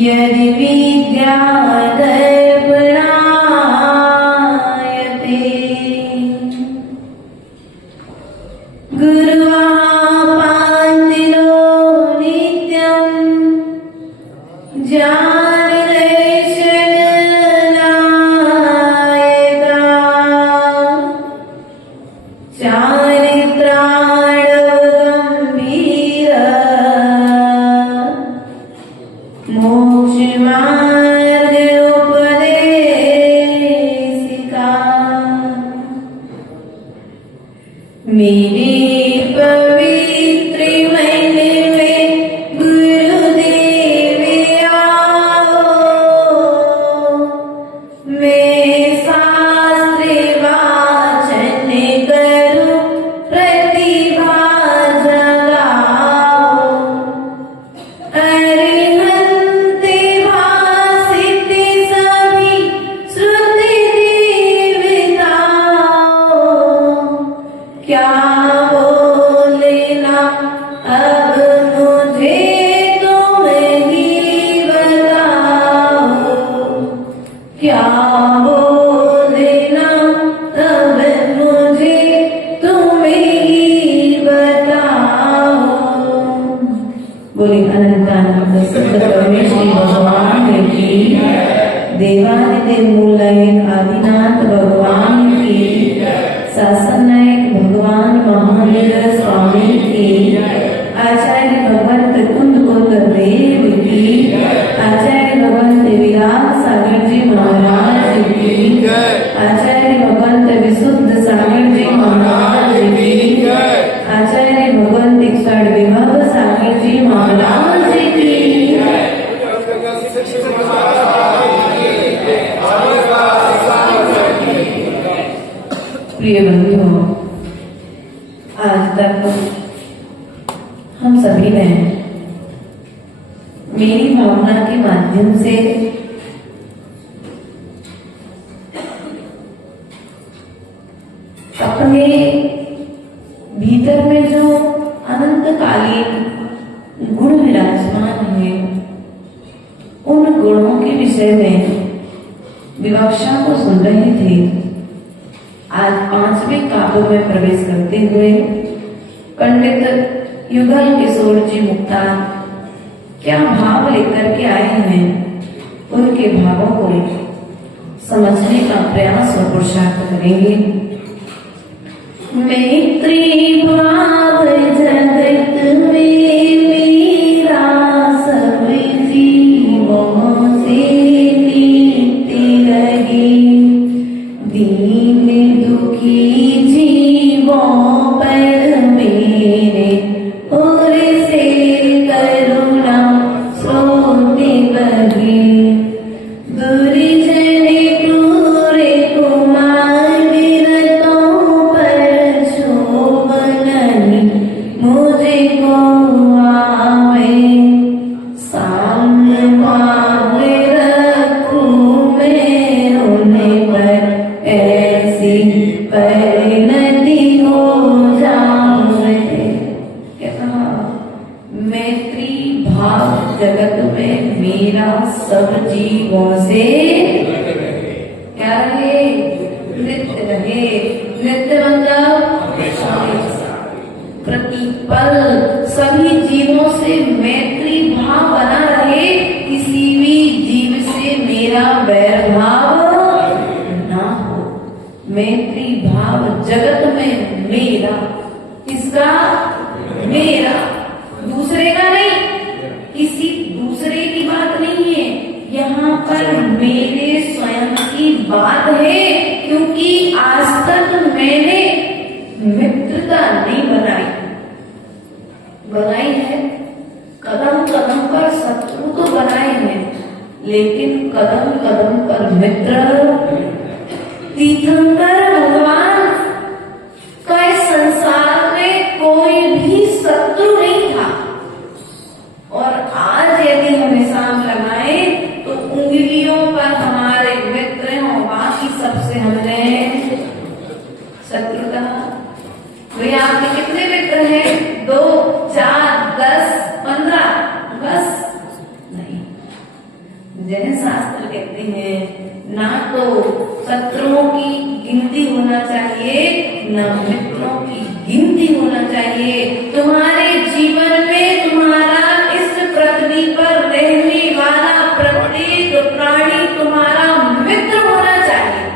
यदि विद्यादर्पणायते गुरुवापान्तिनो नित्यं जानदर्शननायका चारित्राणवगम्भीर मोक्षमार्गोपदेशिका मेरे पवित्र मन में गुरुदेव आओ, मैं शास्त्र वाचन करूं प्रतिभा जगाओ। अरिहंत भासित सभी श्रुति देवताओं, क्या बोलना अब मुझे तुम ही बताओ। क्या बोलना तब मुझे तुम ही बताओ। बोले अनंतानंद सद्गुरु श्री भगवान की, देवादिदेव मूलनायक आदिनाथ भगवान की, शासन नायक भगवान महावीर स्वामी की, आचार्य भगवंत कुंद देव की, आचार्य भगवंत विराग सागर जी महाराज की, आचार्य भगवंत विशुद्ध सागर जी महाराज की, आचार्य भगवंत इक्षण विभव सागर जी महाराज की। प्रिय बंधुओं, आज तक हम सभी ने मेरी भावना के माध्यम से अपने भीतर में जो अनंतकालीन गुण विराजमान है, उन गुणों के विषय में विवक्षा को सुन रहे थे। आज 5वें काव्य में प्रवेश करते हुए पंडित युगल किशोर जी मुक्ता क्या भाव लेकर के आए हैं, उनके भावों को समझने का प्रयास और पुरुषार्थ करेंगे। मैत्री भाव जगत में मेरा सब जीवों से लीती रही, दीन दुखी जीवों पर मेरे और से करुणा स्रोते बहे। दुर्जन क्रूरे कुमार विरतों पर क्षोभ नहीं मुझे को आवे, सामने भावे रखूं मैं उन्हें पर ऐसी परिणति हो जाए। क्या कहा? मैत्री भाव जगत में मेरा सब जीवों से क्या रहे? नित्य रहे। नित्य मतलब प्रतिपल सभी जीवों से मैत्री भाव बना रहे, किसी भी जीव से मेरा बैर भाव ना हो। मैत्री भाव जगत में मेरा, किसका? मेरा, दूसरे का नहीं, किसी दूसरे की बात नहीं है, यहाँ पर मेरे स्वयं की बात है, क्योंकि आज तक मैंने मित्रता नहीं बनाई है, कदम कदम पर शत्रु तो बनाए हैं, लेकिन कदम कदम पर मित्र। तीर्थंकर भगवान का इस संसार में कोई भी शत्रु नहीं था, और आज यदि हम हिसाब लगाए तो उंगलियों पर हमारे मित्र हैं और बाकी सबसे हमने शत्रुता। भैया आपके कितने मित्र हैं? 2, 4, 10, 15? बस नहीं, जैन शास्त्र कहते हैं ना तो शत्रुओं की गिनती होना चाहिए, ना मित्रों की गिनती होना चाहिए। तुम्हारे जीवन में तुम्हारा इस पृथ्वी पर रहने वाला प्रत्येक प्राणी तुम्हारा मित्र होना चाहिए।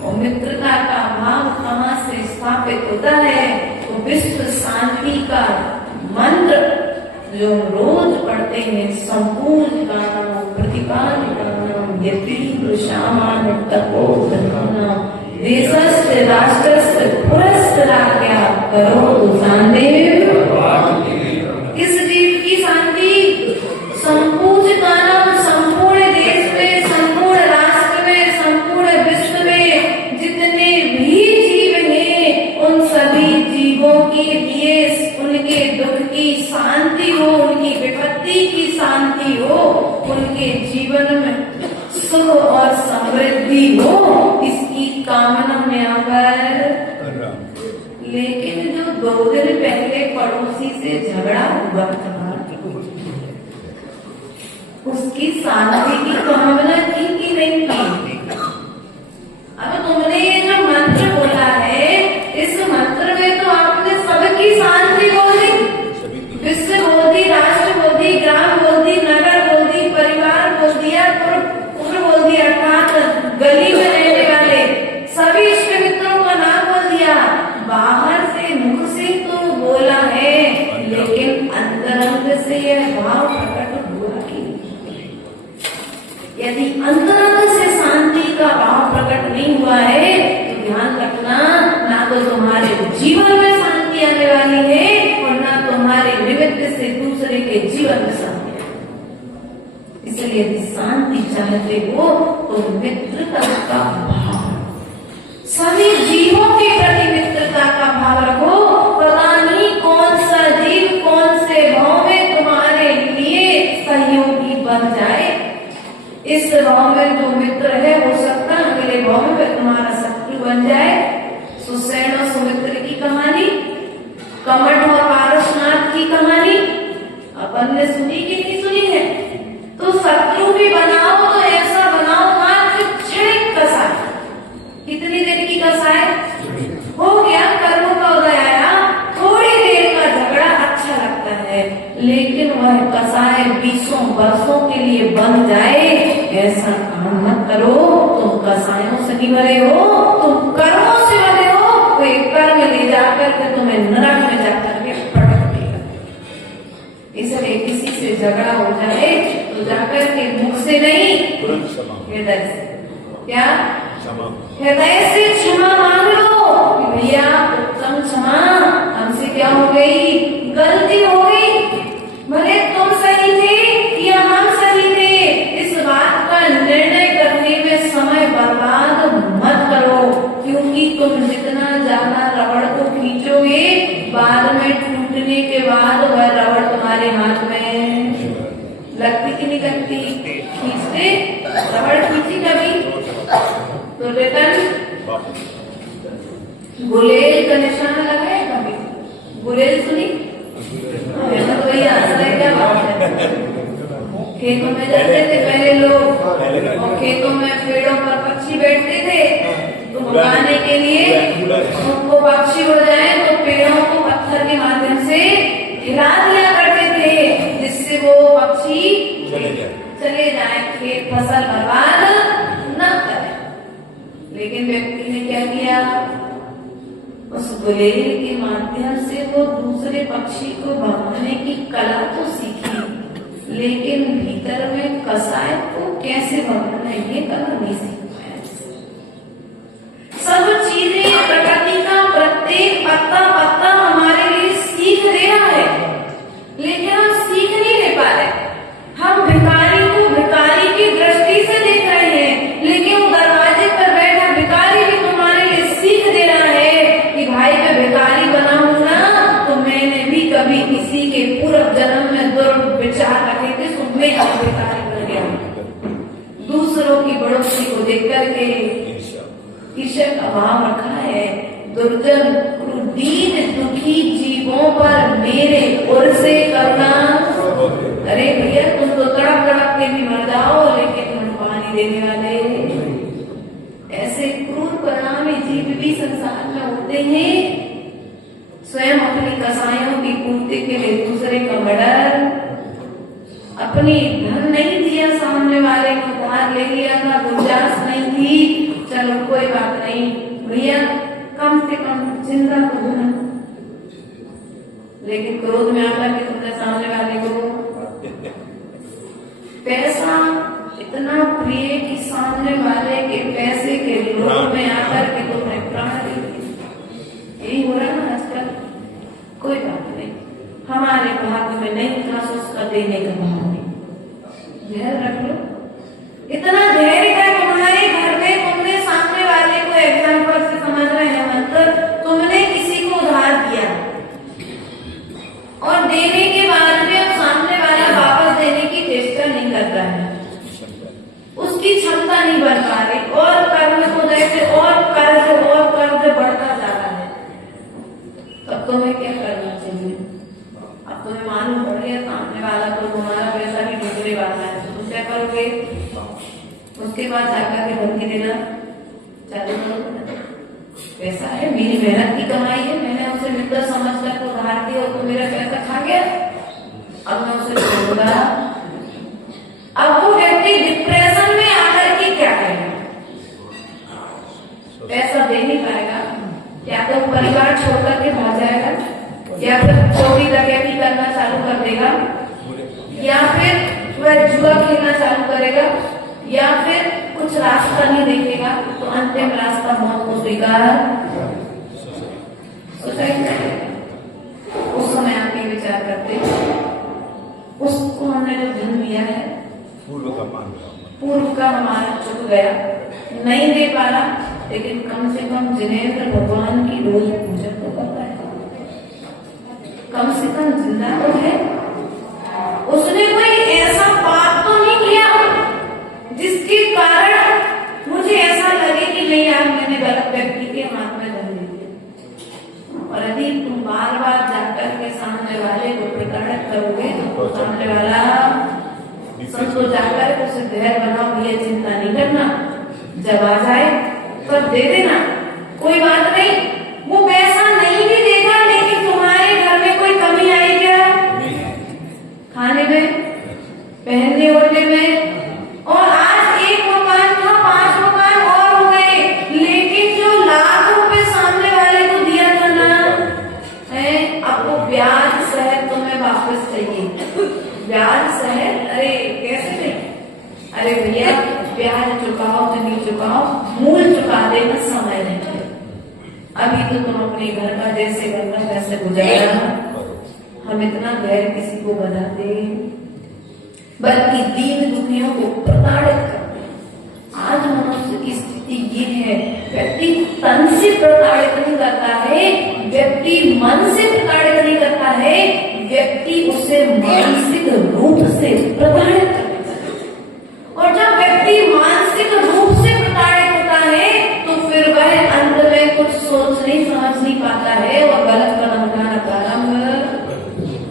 और मित्रता का भाव कहाँ से स्थापित होता है? तो विश्व शांति का मंत्र जो रोज पढ़ते हैं, संपूर्ण गाना प्रतिपाल गाना यतीन्द्र श्यामान तपोधना देशस्य राष्ट्रस्य पुरस्य राज्ञा करो शांतिरेव। किस जीव की शांति? संपूर्ण गाना संपूर्ण देश में, संपूर्ण राष्ट्र में, संपूर्ण विश्व में जितने भी जीव हैं उन सभी जीवों के लिए उनके दुख की शांति हो, उनकी विपत्ति की शांति हो, उनके जीवन में सुख और समृद्धि हो, इसकी कामना में आकर। लेकिन जो 2 दिन पहले पड़ोसी से झगड़ा हुआ था उसकी शांति की कामना की कि नहीं की? अब तुमने ये जो मंत्र बोला है, इस मंत्र में तो आपने सबकी शांति बोली, विश्व बोल दी, राष्ट्र बोल दी, ग्राम बोल दी, नगर बोल दी, परिवार बोल दिया, पुत्र बोल दिया, अर्थात गली में रहने वाले सभी इष्ट मित्रों का नाम बोल दिया। बाहर से मुख से तो बोला है, लेकिन अंतरंग से यह भाव प्रकट हुआ कि यदि अंतरंग से शांति का भाव प्रकट नहीं हुआ है तो ध्यान रखना, ना तो तुम्हारे जीवन में शांति आने वाली है और ना तुम्हारे निमित्त से दूसरे के जीवन में शांति। इसलिए यदि शांति चाहते हो तो मित्रता का भाव, सभी जीवों के प्रति मित्रता का भाव रखो। पता नहीं कौन सा जीव कौन से भाव में तुम्हारे लिए सहयोगी बन जाए। इस भाव में जो मित्र है हो सकता है अगले भाव में तुम्हारा शत्रु बन जाए। सुसैन और सुमित्र की कहानी, कमठ और पारसनाथ की कहानी अपन ने सुनी कि नहीं सुनी है? तो शत्रु भी बनाओ तो ऐसा बनाओ मात्र क्षणिक कसाय। कितनी देर की कसाय? हो गया, कर्मों का उदय आया, थोड़ी देर का झगड़ा अच्छा लगता है, लेकिन वह कसाय 20 वर्षों के लिए बन जाए, ऐसा काम मत करो। तुम कसायों से नहीं भरे हो, तुम कर्मों से भरे हो। कोई कर्म ले जाकर के तुम्हें नरक में जाकर के पटक देगा। इसलिए किसी से झगड़ा हो जाए तो जाकर के मुख से नहीं, हृदय से। क्या? हृदय से क्षमा मांग लो कि भैया उत्तम क्षमा, हमसे क्या हो गई, गलती हो गई, भले तुम सही थे या हम सही थे। इस बात का निर्णय करने में समय बर्बाद मत करो, क्योंकि तुम जितना ज्यादा रबड़ को खींचोगे बाद में टूटने के बाद वह रबड़ तुम्हारे हाथ में लगती कि नहीं लगती? खींचते रबड़ खींची कभी तो रिटर्न गुलेल का निशान लगाए कभी? गुलेल सुनी? तो वही आंसर है। क्या बात है? खेतों में जाते थे पहले लोग और खेतों में पेड़ों पर पक्षी बैठते थे, तो भगाने के लिए उनको पक्षी उड़ जाए तो पेड़ों को पत्थर के माध्यम से हिला दिया करते थे, जिससे वो पक्षी चले जाए, खेत फसल बर्बाद न करे। लेकिन व्यक्ति ने क्या किया? उस गुलेल के माध्यम से वो दूसरे पक्षी को भगाने की कला तो सीखी, लेकिन भीतर में कसाय को कैसे भगाना है ये कला नहीं सीख पाया। सब चीजें प्रकृति का प्रत्येक पत्ता पत्ता हमारे लिए सीख दे रहा है, लेकिन हम सीख नहीं ले पा रहे। हम भिखारी को भिखारी की दृष्टि से देख रहे हैं, लेकिन वो दरवाजे पर बैठा भिखारी भी तुम्हारे लिए सीख दे रहा है कि भाई मैं भिखारी बना हूं ना, तो मैंने भी कभी किसी के पूर्व जन्म में दुर्विचार रखे थे, तो मैं भिखारी बन गया। दूसरों की बढ़ोतरी को देख करके ईर्ष्या का भाव रखा है। दुर्जन दीन दुखी जीवों पर मेरे ओर से करुणा। अरे भैया तुम तो तड़प तड़प के भी मर जाओ, सामने वाले ने उधार ले लिया था, गुंजाइश नहीं थी, चलो कोई बात नहीं भैया, कम से कम जिंदा तो हो ना। लेकिन क्रोध में आकर के तुमने सामने वाले को पैसा इतना प्रिय कि सामने वाले के पैसे के लोभ में आकर के तुमने प्राण दे दिए। यही हो रहा ना आजकल। कोई बात नहीं, हमारे भाग्य में नहीं था तो उसका देने का भाव नहीं। धैर्य रख लो, इतना धैर्य है तुम्हारे घर में, तुमने सामने वाले को एग्जाम्पल से समझ रहे हैं मतलब तुमने किसी को उधार दिया और देने के बाद में सामने वाला वापस देने की चेष्टा नहीं करता है, उसकी क्षमता नहीं बढ़ पा रही और कर्ज को जैसे और कर्ज बढ़ता जा रहा है, तब तुम्हें क्या करना चाहिए? अब तुम्हें मालूम पड़ गया सामने वाला तो तुम्हारा पैसा भी डूबने वाला है, तो तुम क्या करोगे? उसके बाद जाकर के धमकी देना चालू करोगे। पैसा है, मेरी मेहनत की कमाई है, मैंने उसे मित्र समझकर तो उधार दिया, तो मेरा पैसा खा गया, अब मैं उसे छोड़ूंगा। अब वो व्यक्ति डिप्रेशन में आकर के क्या करेगा? पैसा दे नहीं पाएगा, या तो परिवार छोड़कर के भाग जाएगा, या फिर चोरी डकैती करना चालू कर देगा, या फिर वह जुआ खेलना चालू करेगा, या फिर कुछ रास्ता नहीं देखेगा, तो अंतिम रास्ता मौत को स्वीकार। उस समय आप ये विचार करते, उसको हमने जो धन दिया है पूर्व का हमारा चुक गया, नहीं दे पा रहा, लेकिन कम से कम जिनेंद्र भगवान की रोज पूजा तो करता है, कम से कम जिंदा तो है। उसने कोई ऐसा पाप तो नहीं किया जिसके कारण मुझे ऐसा लगे कि नहीं यार मैंने गलत व्यक्ति के हाथ में धन दे दिया। और यदि तुम बार बार जाकर के सामने वाले को प्रताड़ित करोगे तो सामने वाला सबको जाकर उसे धैर्य बनाओ, भैया चिंता नहीं करना, जब आ जाए तब दे देना, कोई बात नहीं। वो पैसा नहीं भी देगा, लेकिन तुम्हारे घर में कोई कमी आई क्या? खाने में, पहनने ओढ़ने में। और आज एक मकान था, 5 मकान और हो गए, लेकिन जो लाख रुपए सामने वाले को दिया था ना है, अब वो ब्याज सहित तुम्हें वापस चाहिए। ब्याज सहित? अरे कैसे नहीं? अरे भैया ब्याज चुकाओ तो नहीं चुकाओ, मूल चुका देना, समय नहीं है। अभी तो तुम अपने घर का जैसे बनना वैसे गुजारा। हम इतना धैर्य किसी को बनाते, बल्कि दीन दुखियों को प्रताड़ित करते हैं। आज मनुष्य की स्थिति ये है, व्यक्ति तन से प्रताड़ित नहीं करता है, व्यक्ति मन से प्रताड़ित नहीं करता है, व्यक्ति उसे मानसिक रूप से प्रताड़ित करता है। और जब व्यक्ति मानसिक रूप से प्रताड़ित होता है तो फिर वह अंत में कुछ सोच नहीं समझ नहीं पाता है और गलत कदम उठाना प्रारंभ।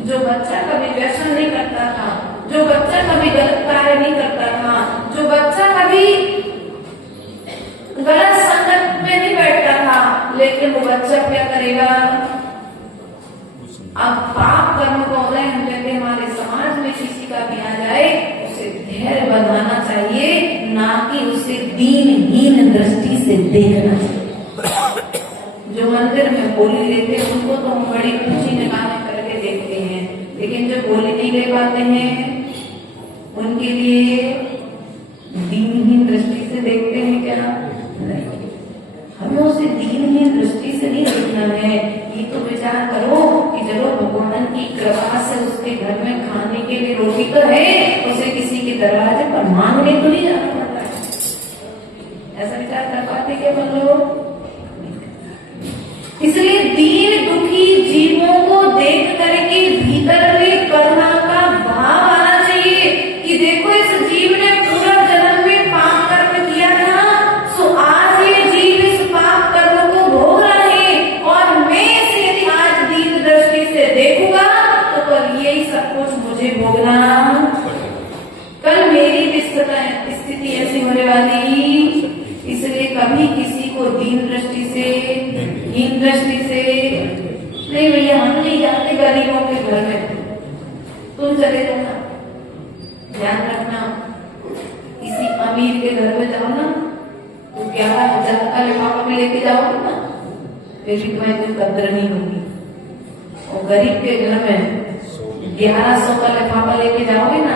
जो बच्चा कभी व्यसन नहीं करता था, जो बच्चा कभी गलत कार्य नहीं करता था, जो बच्चा कभी गलत संगत में नहीं बैठता था, लेकिन वो बच्चा क्या करेगा? अब पाप कर्म का उदय हम कहते हमारे समाज में किसी का भी आ जाए, उसे धैर्य बनाना चाहिए, ना कि उसे दीनहीन दृष्टि से देखना चाहिए। जो मंदिर में बोली लेते हैं उनको तो हम बड़ी ऊंची निगाह करके देखते हैं, लेकिन जो बोली नहीं ले पाते हैं उनके लिए दीनहीन दृष्टि से देखते हैं क्या? नहीं, हमें उसे दीनहीन दृष्टि से नहीं देखना है। ये तो विचार करो कि चलो भगवान की कृपा से उसके घर में खाने के लिए रोटी तो है, उसे किसी के दरवाजे पर मांगने तो नहीं जाना पड़ता है। ऐसा विचार कर पाते क्या हम लोग? इसलिए दीन दुखी जीवों को देख करके भीतर में करुणा का भाव आना चाहिए कि देखो इस जीव ने पूरा जन्म में पाप कर्म किया था, सो आज ये जीव इस पाप कर्म को भोग रहा है, और मैं इसे यदि आज दीन दृष्टि से देखूंगा तो कल यही सब कुछ मुझे भोगना, कल मेरी भी स्थिति ऐसी होने वाली। इसलिए कभी किसी को दीन दृष्टि से, हीन दृष्टि से नहीं, भैया हम नहीं जाते गरीबों के घर में, तुम चले जाना, ध्यान रखना। अमीर के घर में जाओ ना तो 11,000 का लिफाफा में लेके जाओगे ना, फिर भी तुम्हें कोई कदर नहीं होगी। और गरीब के घर में 1100 का लिफाफा लेके जाओगे ना,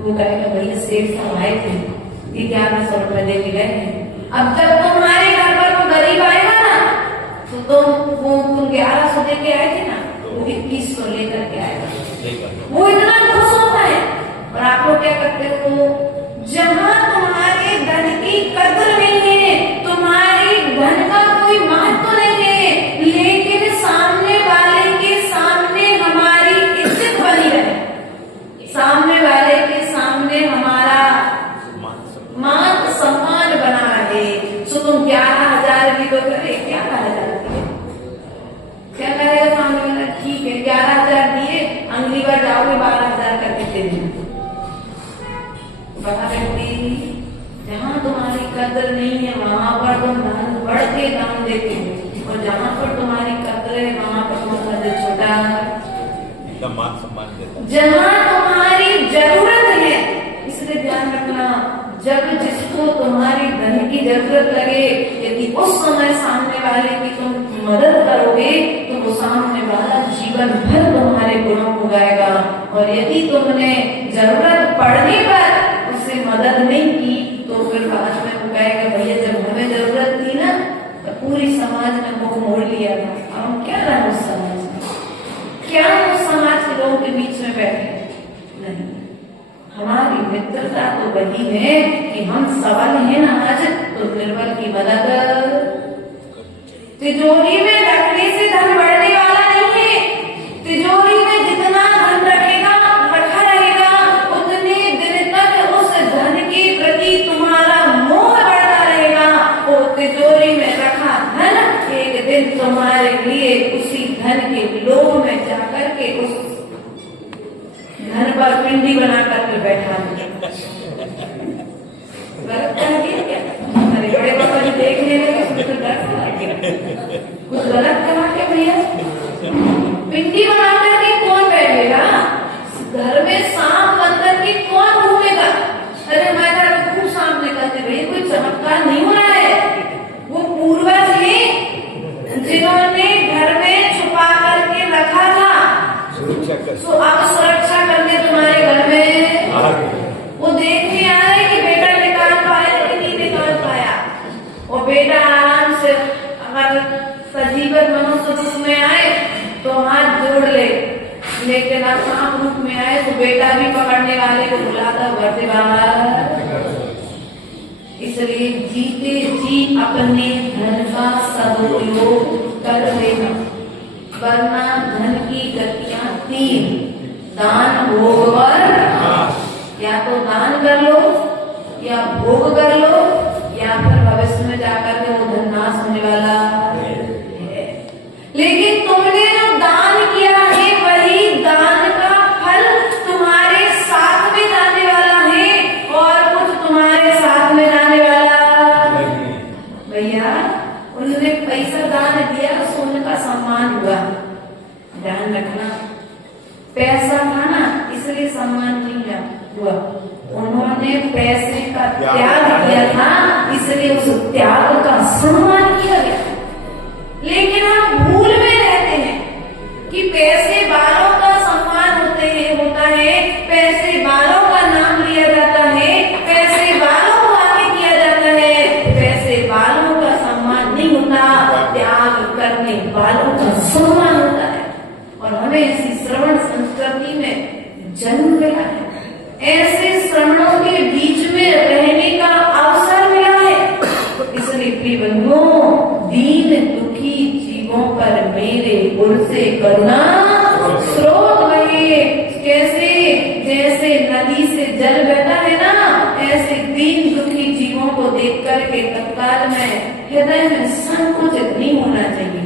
वो कहेगा भैया सेठ साहब आए थे, ये 1100 रुपए लेके गए हैं। अब जब तुम्हारे घर पर वो गरीब आएगा ना तो तुम 1100 लेके आए थे ना, वो 2100 लेकर के आएगा। वो इतना खुश होता है। और आप लोग क्या करते हो, जहां तुम्हारे धन की कदर नहीं है, तुम्हारी धन का कोई महत्व नहीं है, लेकिन सामने वाले के सामने हमारी इज्जत बनी रहे, सामने वाले के सामने हमारा मान सम्मान बना रहे, तो तुम 11,000 भी तो करे, 11,000 क्या करेगा सामने वाला? ठीक है 11,000 दिए, अगली बार जाओगे 12,000 करके दे देना। व्यक्ति जहाँ तुम्हारी कदर नहीं है वहां पर तुम दान बढ़ के दान देते हो, और जहाँ पर तुम्हारी कदर है वहां पर तुम्हारा दिल छोटा, मान सम्मान देता। जहाँ तुम्हारी जरूरत है, इसलिए ध्यान रखना, जब जिसको तुम्हारी धन की जरूरत लगे, यदि उस समय सामने वाले की तुम मदद करोगे तो वो सामने वाला जीवन भर तुम्हारे गुणों को गाएगा। और यदि तुमने जरूरत पड़ने पर उससे मदद नहीं की तो फिर बाद में वो कहेगा भैया जब हमें जरूरत थी ना तो पूरी समाज ने मुख मोड़ लिया था, और हम क्या रहे उस समाज में, क्या उस समाज के लोगों के बीच में बैठे? नहीं, हमारी मित्रता तो वही है कि हम सबल हैं ना आज, तो निर्बल की मदद। तिजोरी में रखने से धन बढ़ने वाला नहीं है, तिजोरी में जितना धन रखेगा रखा रहेगा, उतने दिन तक उस धन के प्रति तुम्हारा मोह बढ़ता रहेगा। और तिजोरी में रखा धन एक दिन तुम्हारे लिए उसी धन के लोभ में जाकर के उस धन पर पिंडी बना करके बैठा गलत कर दिया क्या? अरे बड़े पापा जी देखने लगे, तो डर कुछ गलत करा के भैया? पिंडी बना करके कौन बैठेगा घर में? सांप अंदर की कौन घूमेगा? अरे मैं खूब सांप निकलते, भैया कोई चमत्कार नहीं हो रहा है, वो पूर्वज ही जिन्होंने घर में छुपा करके रखा था, तो अब सुरक्षा करके तुम्हारे घर में वो देखने आ रहे कि बेटा निकाल पाया कि नहीं निकाल पाया। और बेटा आराम से अगर सजीवन मनुष्य रूप में आए तो हाथ जोड़ ले, लेकिन अब सांप रूप में आए तो बेटा भी पकड़ने वाले को बुलाकर बढ़ते बाहर। इसलिए जीते जी अपने धन का सदुपयोग कर लेना, वरना धन की गतियां 3, दान भोग और या तो दान कर लो या भोग कर लो, या फिर भविष्य में जाकर के वो धन नाश होने वाला है। लेकिन तुमने जो दान किया है वही दान का फल तुम्हारे साथ में जाने वाला है, और कुछ तुम्हारे साथ में जाने वाला भैया। उन्होंने पैसा दान दिया, सोने का सम्मान हुआ, ध्यान रखना, पैसा था ना इसलिए सम्मान नहीं हुआ, उन्होंने पैसे का त्याग किया था इसलिए उस त्याग का सम्मान किया गया। लेकिन हम भूल में रहते हैं कि पैसे वालों का सम्मान होता है, पैसे वालों का नाम लिया जाता है, पैसे वालों को आगे किया जाता है, पैसे वालों का सम्मान नहीं होता, त्याग करने वालों का सम्मान होता है। और हमें इसी श्रवण संस्कृति में जन्म मिला है, ऐसे श्रवणों के बीच में रहने का अवसर मिला है। इसलिए प्रिय बंधुओं, दीन दुखी जीवों पर मेरे गुण से करुणा स्रोत बहे। कैसे? जैसे नदी से जल बहता है ना, ऐसे दीन दुखी जीवों को देख करके तत्काल में हृदय में संकुचित नहीं होना चाहिए,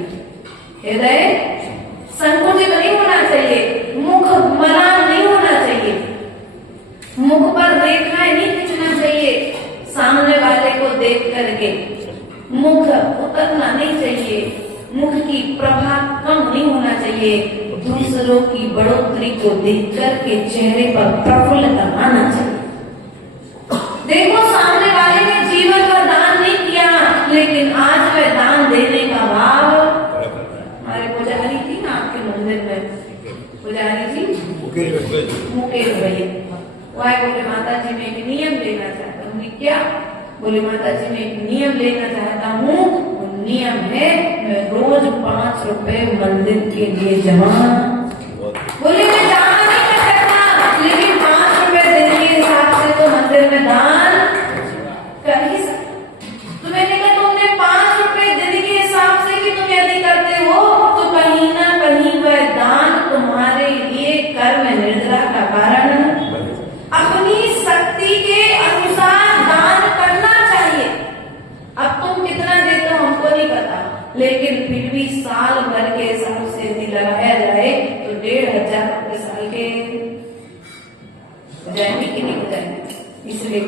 हृदय संकुचित नहीं होना चाहिए, मुख मलान नहीं होना चाहिए, मुख पर रेखाएं नहीं खींचना चाहिए, सामने वाले को देख करके मुख उतरना नहीं चाहिए, मुख की प्रभा कम नहीं होना चाहिए, दूसरों की बढ़ोतरी को देख करके चेहरे पर प्रफुल्लता आना चाहिए। देखो सामने बताइए। वो आए बोले माता जी मैं एक नियम लेना चाहता हूँ। क्या? बोले माता जी मैं एक नियम लेना चाहता हूँ। वो नियम है मैं रोज 5 रुपए मंदिर के लिए जमा। बोले मैं जमा नहीं कर सकता, लेकिन 5 रुपए दिन के हिसाब से तो मंदिर में दान कर ही सकते। तो मैंने कहा तुमने 5 रुपए दिन के हिसाब से भी तुम यदि करते हो तो कहीं ना कहीं वह दान तुम्हारे लिए कर्म निर्जरा का कारण। अपनी शक्ति के अनुसार दान करना चाहिए। अब तुम कितना देते हो हमको नहीं पता, लेकिन फिर भी साल भर के हिसाब से यदि लगाया जाए तो 1500 रुपए साल के हो जाएंगे कि नहीं हो जाएंगे। इसलिए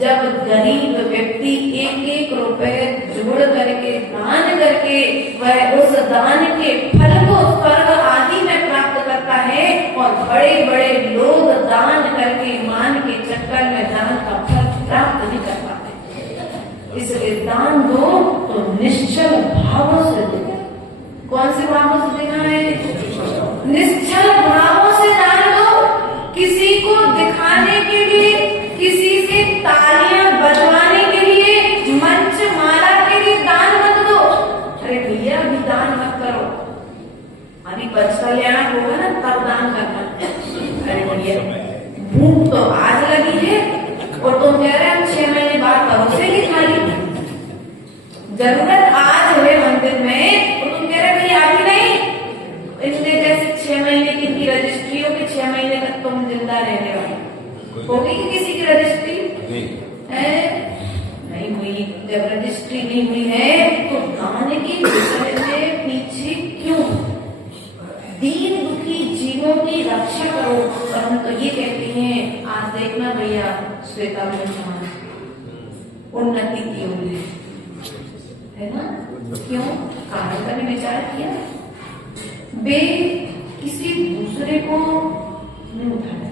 जब गरीब व्यक्ति 1-1 रुपए जोड़ करके दान करके वह उस दान के फल को स्वर्ग आदि में प्राप्त करता है, और बड़े बड़े लोग दान करके मान के चक्कर में दान का फल प्राप्त नहीं कर पाते। इसलिए दान दो तो निश्चल भावों से दो। कौन से भावों से देना है? निश्चल भावों से दान दो। किसी को दिखाने के लिए, किसी से तालियां बजवाने के लिए, मंच माला के लिए दान मत दो। अरे भैया अभी दान मत करो, अभी बच कल्याण होगा ना तब दान करना। अरे भैया भूख तो आज लगी है और तुम कह रहे हो 6 महीने बाद पहुंचेगी थाली। जरूरत आज है मंदिर में और तुम कह रहे भैया अभी नहीं। इसलिए जैसे 6 महीने की रजिस्ट्री हो कि 6 महीने तक तुम जिंदा रहने वाले होगी कि किसी की रजिस्ट्री है नहीं हुई। जब रजिस्ट्री नहीं हुई है तो दान के विषय में पीछे क्यों? दीन दुखी जीवों की रक्षा करो। और हम तो ये कहते हैं, आज देखना भैया श्वेता में उन्नति की होगी है ना, क्यों? कारण का भी विचार किया। वे किसी दूसरे को नहीं उठाया,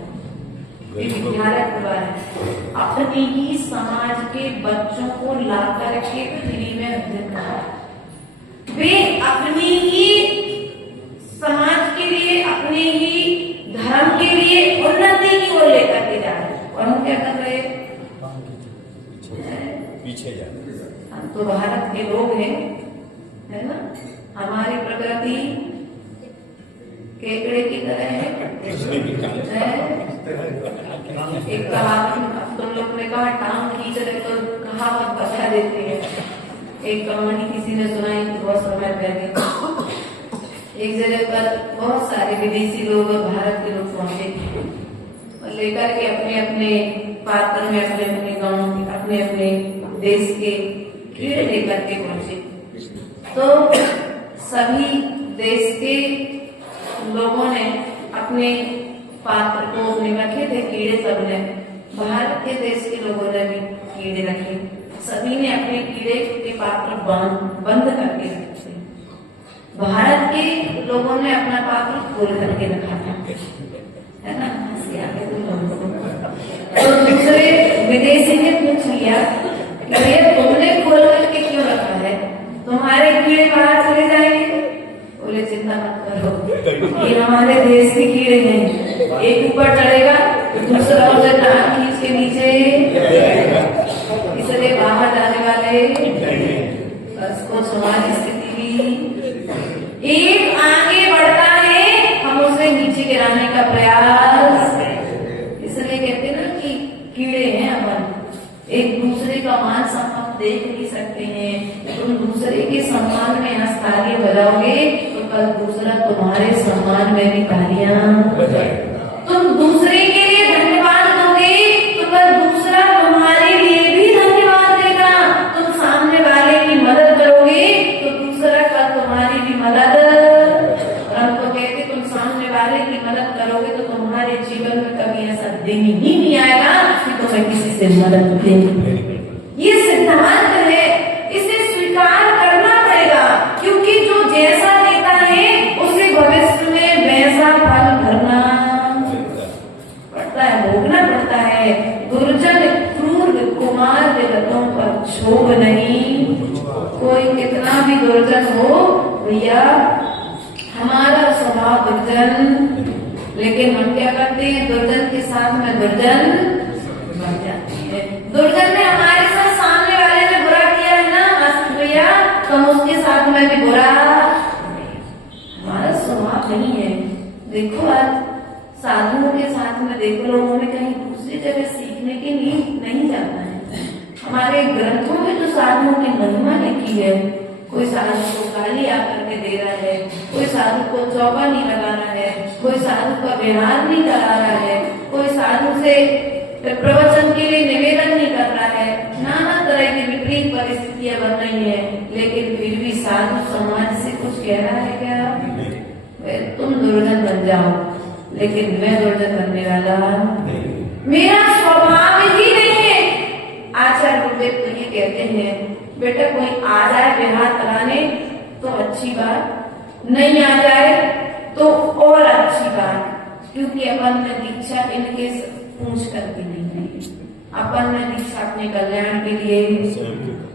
विद्यालय खुलवाया, अपने ही समाज के बच्चों को ला करके फ्री में अध्ययन करा। वे अपनी ही समाज के लिए, अपने ही धर्म के लिए उन्नति की ओर लेकर के जा रहे। और हम क्या कर रहे? पीछे जा रहे। हम तो भारत के लोग हैं, है ना। हमारी प्रकृति केकड़े की तरह है। एक कहावत तुम लोग ने कहा टांग खींच रहे तो कहावत बता देती है। एक कहानी किसी ने सुनाई बहुत समय पहले। एक जगह पर बहुत सारे विदेशी लोग और भारत के लोग पहुंचे और लेकर के अपने अपने पात्र में, अपने अपने गांव, अपने अपने देश के कीड़े लेकर के पहुंचे। तो सभी देश के लोगों ने अपने पात्र को अपने रखे थे कीड़े। सबने, भारत के देश के लोगों ने भी कीड़े रखे। सभी ने अपने कीड़े के पात्र बंद करके रखे थे। भारत के लोगों ने अपना पात्र खोल करके रखा था, है ना। तो दूसरे विदेशी ने पूछ लिया कि भैया तुमने खोल करके क्यों रखा है, तुम्हारे कीड़े बाहर चले जाएंगे। बोले चिंता मत करो, ये हमारे देश के कीड़े हैं। एक ऊपर चढ़ेगा दूसरा उसे टांग खींच के नीचे, इसलिए बाहर जाने वाले बस कुछ हमारी स्थिति भी एक आगे बढ़ता है, हम उसे नीचे गिराने का प्रयास। इसलिए कहते हैं ना कि कीड़े हैं अपन, एक दूसरे का मान सम्मान देख नहीं सकते हैं। तुम दूसरे के सम्मान में आज तालियां बजाओगे तो कल दूसरा तुम्हारे सम्मान में भी तालियां बजाएगा। तुम दूसरे के लिए धन्यवाद दोगे तो कल दूसरा तुम्हारे लिए भी धन्यवाद देगा। तुम सामने वाले की मदद करोगे तो दूसरा कल तुम्हारी भी मदद। हम तो कहते तुम सामने वाले की मदद करोगे तो तुम्हारे जीवन में कभी ऐसा दिन ही नहीं आएगा कि तुम्हें किसी से मदद देंगे। ये सिद्धांत है, इसे स्वीकार करना पड़ेगा, क्योंकि जो जैसा देता है उसे भविष्य में वैसा फल भरना पड़ता है, भोगना पड़ता है। दुर्जन क्रूर कुमार विगतों पर क्षोभ नहीं। कोई कितना भी दुर्जन हो भैया, हमारा स्वभाव दुर्जन लेकिन हम क्या करते हैं, दुर्जन के साथ में दुर्जन बन जाती है। दुर्जन ने हमारे साथ सामने वाले ने बुरा किया है ना आसिफ भैया, तो हम उसके साथ में भी बुरा, हमारा स्वभाव नहीं है। देखो आज साधुओं के साथ में देखो, लोगों में कहीं दूसरी जगह सीखने के लिए नहीं जाता है। हमारे ग्रंथों में जो साधुओं की महिमा लिखी है, कोई साधु को गाली आकर के दे रहा है, कोई साधु को चौका नहीं लगा रहा है, कोई साधु का व्यवहार नहीं करा रहा है, कोई साधु से प्रवचन के लिए निवेदन नहीं कर रहा है, नाना तरह की विपरीत परिस्थितियां बन रही है, लेकिन फिर भी साधु समाज से कुछ कह रहा है क्या? तुम दुर्जन बन जाओ, लेकिन मैं दुर्जन बनने वाला मेरा स्वभाव ही नहीं है। आचार्य गुरुदेव तो ये कहते हैं, बेटा कोई आ जाए व्यवहार कराने तो अच्छी बात, नहीं आ जाए तो और अच्छी बात, क्योंकि अपन ने दीक्षा इनके पूछ करके नहीं है, अपन ने दीक्षा अपने कल्याण के लिए,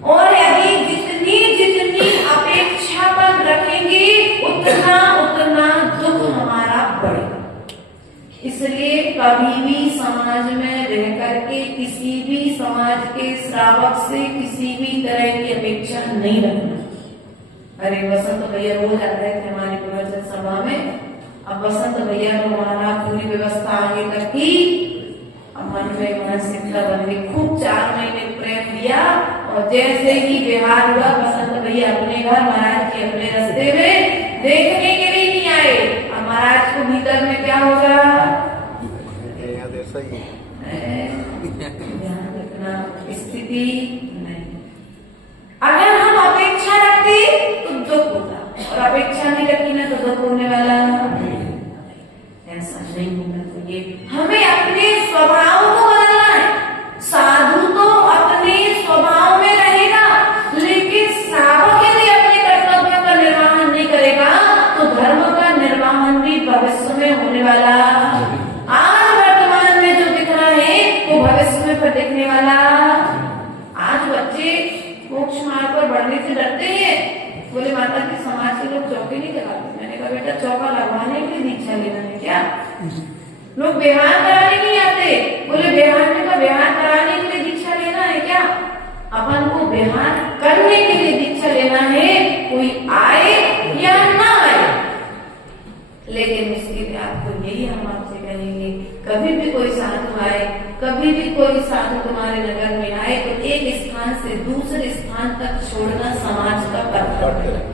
और यदि जितनी जितनी अपेक्षापन रखेंगे उतना उतना दुख हमारा बढ़ेगा। इसलिए कभी भी समाज में रह करके किसी भी समाज के श्रावक से किसी भी तरह की अपेक्षा नहीं रखना। अरे बसंत भैया रोज आ रहे थे हमारी प्रवचन सभा में, अब बसंत भैया को हमारा पूरी व्यवस्था आगे तक की, अब मन में मानसिकता बन गई, खूब 4 महीने प्रेम दिया, और जैसे ही व्यवहार हुआ बसंत भैया अपने घर, महाराज जी अपने रास्ते में, देखने के लिए नहीं आए। अब महाराज को भीतर में क्या होगा, ध्यान रखना, स्थिति नहीं। अगर हम अपेक्षा रखते तो दुख होता, और अपेक्षा नहीं रखी ना तो दुख होने वाला, ऐसा नहीं होना चाहिए। हमें अपने स्वभाव को बदलना है। साधु तो अपने स्वभाव में रहेगा, लेकिन साधु यदि अपने कर्तव्य का निर्वहन नहीं करेगा तो धर्म का निर्वहन भी भविष्य में होने वाला, आज वर्तमान में जो दिख रहा है वो भविष्य में फिर दिखने वाला। आज बच्चे मोक्ष मार्ग पर बढ़ने से डरते हैं, बोले माता जी समाज के लोग चौके नहीं लगाते। मैंने कहा बेटा चौका लगवाने के लिए दीक्षा लेना है क्या? लोग व्यवहार कराने नहीं आते, बोले व्यवहार कराने के लिए दीक्षा लेना है क्या? अपन को व्यवहार करने के लिए दीक्षा लेना है, कोई आए या ना आए, लेकिन उसके लिए आपको यही हम आपसे कहेंगे, कभी भी कोई साधु आए, कभी भी कोई साधु तुम्हारे नगर में आए तो एक स्थान से दूसरे स्थान तक छोड़ना समाज का कर्तव्य है।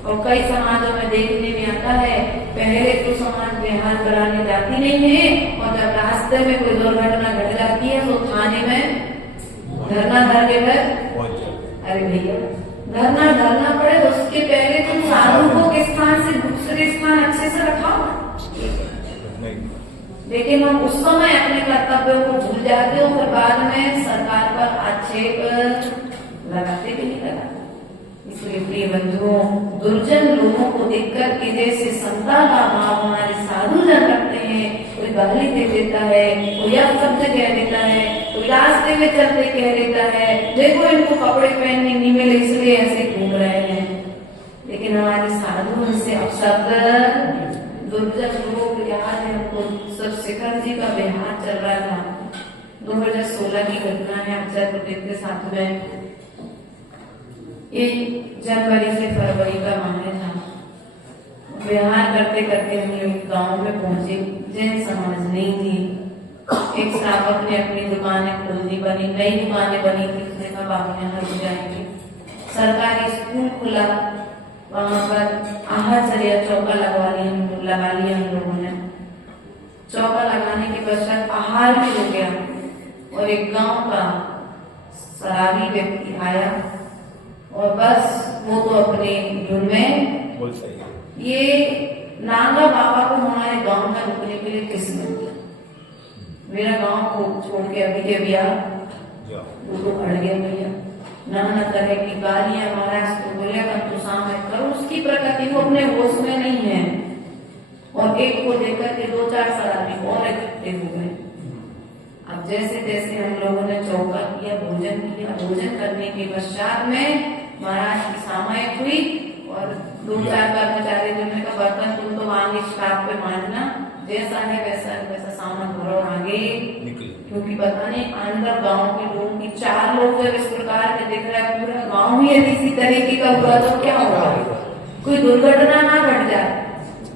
और कई समाजों में देखने में आता है, पहले तो समाज व्यवहार कराने जाती नहीं है, और जब रास्ते में कोई दुर्घटना घट जाती है तो थाने में धरना धर के अरे भैया धरना पड़े तो उसके पहले तुम साधु को किस स्थान से दूसरे स्थान अच्छे से रखाओ। लेकिन हम उस समय अपने कर्तव्यों को भूल जाते हो, फिर बाद में सरकार पर आक्षेप लगाते भी नहीं लगाते। इसलिए प्रिय बंधुओं, दुर्जन लोगों को देखकर के जैसे संता का भाव हमारे साधु जन रखते हैं, कोई गाली दे देता है, कोई अपशब्द कह देता है, कोई रास्ते में चलते कह देता है, देखो इनको कपड़े पहनने नहीं मिले इसलिए ऐसे घूम रहे हैं, लेकिन हमारे साधु उनसे अपशब्द दुर्जन लोग याद है हमको। सब शिखर जी का व्यवहार चल रहा था, 2016 की घटना है, अक्षर गुरुदेव के साथ में। ये जनवरी से फरवरी का माह था। व्यवहार करते करते हम लोग गाँव में पहुंचे, जैन समाज नहीं थी। एक श्रावक ने अपनी दुकानें खोलनी बनी, नई दुकानें बनी थी, उसने कहा बाबू यहाँ रुक जाएंगे। सरकारी स्कूल खुला, वहां पर आहारचर्या चौका लगा लिया हम लोगों ने। चौका लगाने के पश्चात आहार भी हो गया, और एक गांव का शराबी व्यक्ति आया, और बस वो तो अपने धुन में, ये नांगा बाबा को हमारे गांव में रुकने के लिए किस्मत दिया। मेरा गांव को छोड़ के अभी वो तो अड़ गया भैया, नाना तरह की गालियां, महाराज को बोले तो सामने करो, उसकी प्रकृति को अपने होश में नहीं है। और एक को लेकर के 2-4 शराबी और इकट्ठे हो गए। अब जैसे जैसे हम लोगों ने चौका किया, भोजन करने के पश्चात में महाराज की सामायिक हुई, और 2-4 कर्मचारी जिन्होंने कहा बर्तन तुम तो आगे स्टाफ पे मांझना, जैसा है वैसा सामान भरो आगे, क्योंकि पता नहीं अंदर गांव के लोगों की 4 लोग जब इस प्रकार के दिख रहा है, पूरा गांव ही यदि इसी तरीके का हुआ तो क्या होगा, कोई दुर्घटना ना घट जाए।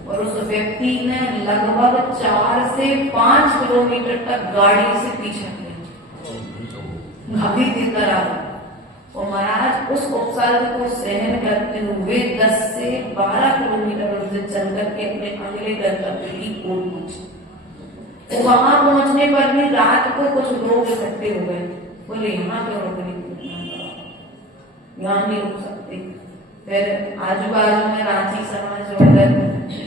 और उस व्यक्ति ने लगभग 4 से 5 किलोमीटर तक गाड़ी से पीछा किया, गाड़ी की तरह। और महाराज उस उपसर्ग को सहन करते हुए 10 से 12 किलोमीटर उनसे चल करके अपने अगले गंतव्य की ओर पहुंचे। तो वहां पहुंचने पर भी रात को कुछ लोग इकट्ठे हो गए, बोले यहाँ क्यों रुक रही, यहाँ नहीं रुक सकते। फिर आजू बाजू में रांची समाज और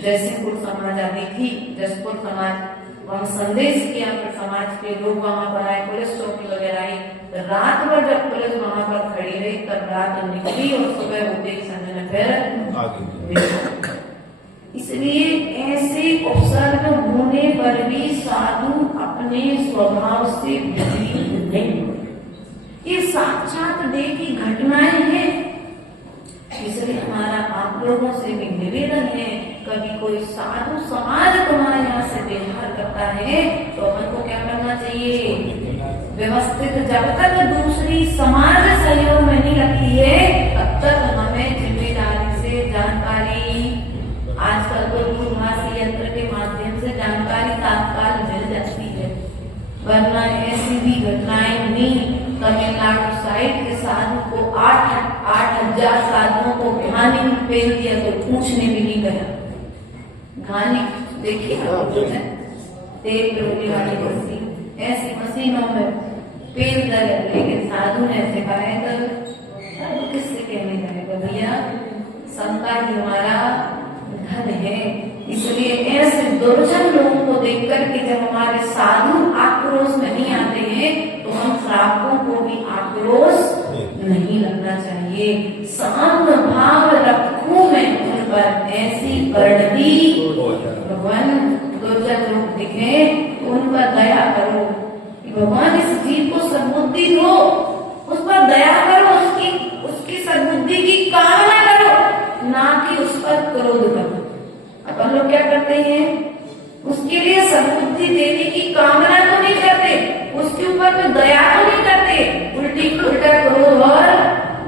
जयसिंहपुर समाज आदि थी, जसपुर समाज, वहां संदेश किया, फिर समाज के लोग वहां पर आए, पुलिस चौकी वगैरह आई। रात भर जब पुलिस वहां पर खड़ी रही तब रात निकली और सुबह होते ही संजय ने फिर। इसलिए ऐसे उपसर्ग होने पर भी साधु अपने स्वभाव से विचलित नहीं होते। ये साक्षात देखी घटनाएं हैं। इसलिए हमारा आप लोगों से भी निवेदन है, कभी कोई साधु समाज तुम्हारे यहाँ से व्यवहार करता है तो अपन को क्या करना चाहिए, व्यवस्थित, जब तक दूसरी समाज सहयोग में नहीं रखती है तब तक हमें जिम्मेदारी से जानकारी, आजकल तो दूरभाष यंत्र के माध्यम से जानकारी तत्काल मिल जाती है, वरना ऐसी भी घटनाएं हुई। तमिलनाडु साइड के साधु को 8,000 साधुओं को घानी में फेल दिया तो पूछने भी नहीं गया। घानी देखिए तेल रोने वाली मशीन, ऐसी मशीनों में पेल कर, लेकिन साधु ने सिखाया कर, साधु किससे कहने जाएगा भैया, संता ही हमारा धन है। इसलिए ऐसे दुर्जन लोगों को देख करके जब हमारे साधु आक्रोश में नहीं आते हैं तो हम श्रावकों को भी आक्रोश नहीं लगना चाहिए। शांत भाव रखूं मैं उन पर ऐसी करनी, भगवान दुर्जन लोग दिखे उन पर दया करो, भगवान इस जीव को सद्बुद्धि दो, उस पर दया करो, उसकी सद्बुद्धि की कामना करो, ना कि उस पर क्रोध करो। अपन लोग क्या करते हैं, उसके लिए सद्बुद्धि देने की कामना तो नहीं करते, उसके ऊपर तो दया तो नहीं करते, उल्टी उल्टा क्रोध और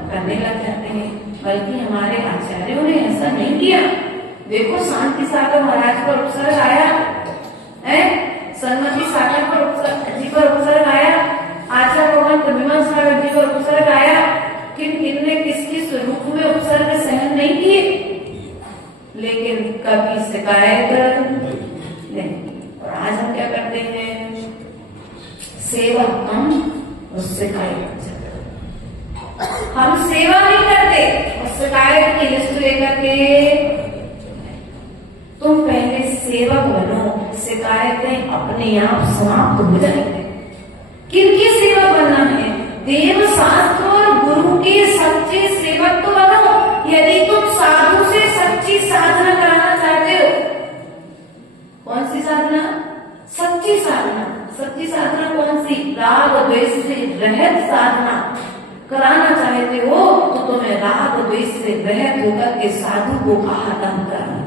करने लग जाते हैं। बल्कि हमारे आचार्यों ने ऐसा नहीं किया। देखो शांति सागर महाराज पर उपसर्ग आया है, सन्मति सागर पर जी पर उपसर्ग आया, आचार्य भगवान कविमल सागर जी पर उपसर्ग आया, किन किस किस रूप में उपसर्ग सहन नहीं किए, लेकिन कभी शिकायत नहीं। और आज हम क्या करते हैं, सेवा कम और शिकायत, हम सेवा नहीं करते और शिकायत की लिस्ट लेकर के, तुम पहले सेवक बनो, शिकायतें अपने आप समाप्त हो जाएंगे। किनकी सेवक बनना है, देव शास्त्र और गुरु के सच्चे सेवक तो बनो। यदि तुम साधु से सच्ची साधना कराना चाहते हो, कौन सी साधना, सच्ची साधना, सच्ची साधना कौन सी, राग द्वेष से रहित साधना कराना चाहते हो तो तुम्हें राग द्वेष से रहित होकर के साधु को आराधना करना,